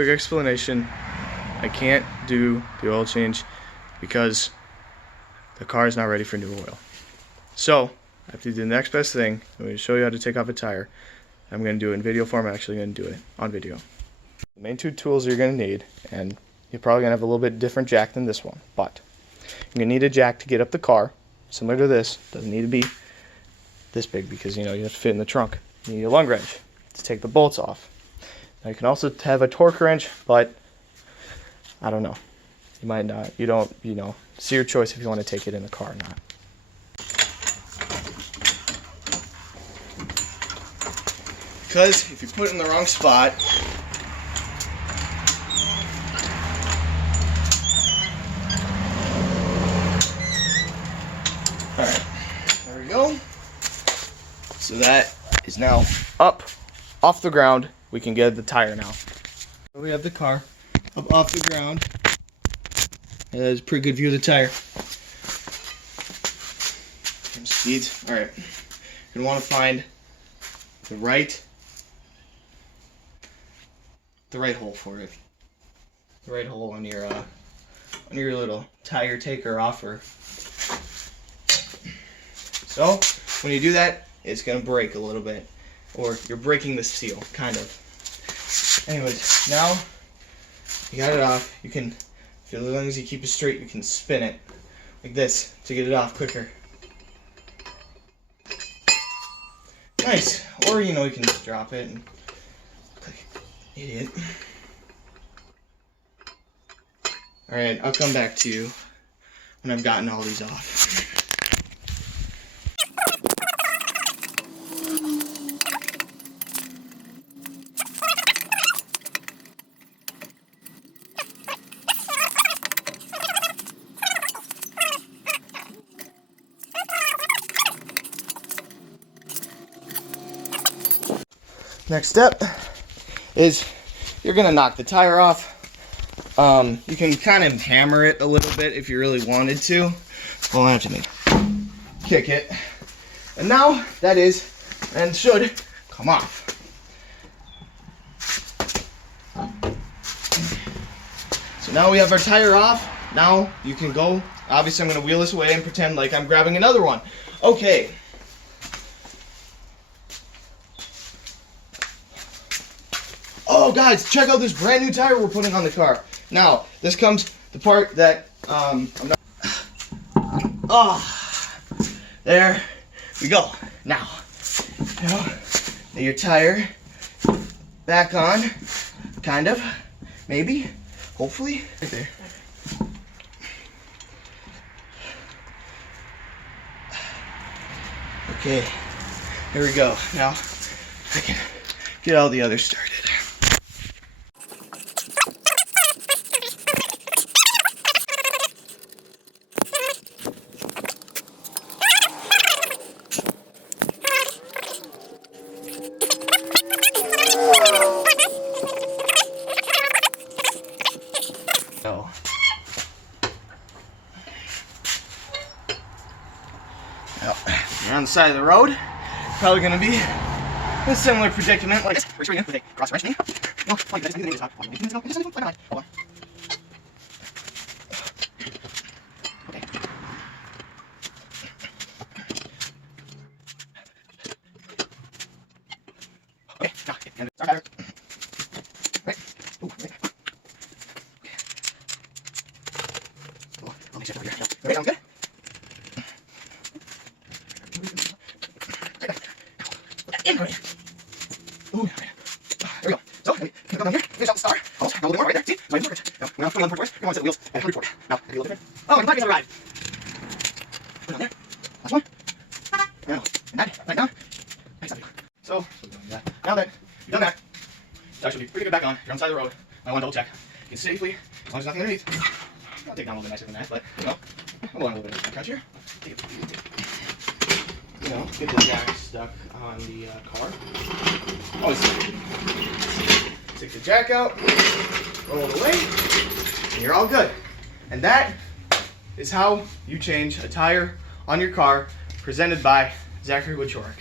quick explanation. I can't do the oil change because the car is not ready for new oil. So I have to do the next best thing. I'm going to show you how to take off a tire. I'm going to do it in video form. I'm actually going to do it on video. The main two tools you're going to need, and you're probably going to have a little bit different jack than this one, but you're going to need a jack to get up the car, similar to this. Doesn't need to be this big because you have to fit in the trunk. You need a lug wrench to take the bolts off. Now you can also have a torque wrench, but I don't know. You might not. You don't, it's your choice if you want to take it in the car or not. Because if you put it in the wrong spot, alright, there we go. So that is now up off the ground. We can get the tire now. So we have the car up off the ground. And that's a pretty good view of the tire. Some speeds. Alright. You're going to want to find the right hole for it. The right hole on your little tire taker offer. So when you do that, it's gonna break a little bit, or you're breaking the seal, kind of. Anyways, now you got it off. You can, as long as you keep it straight, you can spin it like this to get it off quicker. Nice. Or you can just drop it and look like an idiot. Alright, I'll come back to you when I've gotten all these off. Next step is you're gonna knock the tire off. You can kind of hammer it a little bit if you really wanted to. Well, I have to kick it. And now that is and should come off. So now we have our tire off. Now you can go. Obviously, I'm gonna wheel this away and pretend like I'm grabbing another one. Okay. Oh guys, check out this brand new tire we're putting on the car. Now, this comes the part that there we go. Now your tire back on, kind of, maybe, hopefully. Right there. Okay, here we go. Now I can get all the others started. You're on the side of the road. Probably going to be in a similar predicament like this. We're swinging with a cross wrench. No, like this. Hold on. Okay. Okay, now, and start tire. Right. Ooh, right. Okay. Oh, I'll make sure it's over here. Okay, sounds good. Ooh, there we go. So, let me come down here, finish out the star. Almost, now a little bit more right there. See? So I didn't perfect. Now, we're now 21 towards. You're going to set the wheels at 140. Now, a little different. Oh, and the black has arrived. Put it on there. Last one. Now, and that, right down. Nice. So, now that you've done that, it's actually pretty good back on. You're on the side of the road. I want to double check. You can safely, as long as there's nothing underneath. I'll take down a little bit nicer than that, but, I'm going a little bit of a crunch here. Take it. Get the jack stuck on the car. Always take the jack out, roll it away, and you're all good. And that is how you change a tire on your car, presented by Zachary Wieczorek.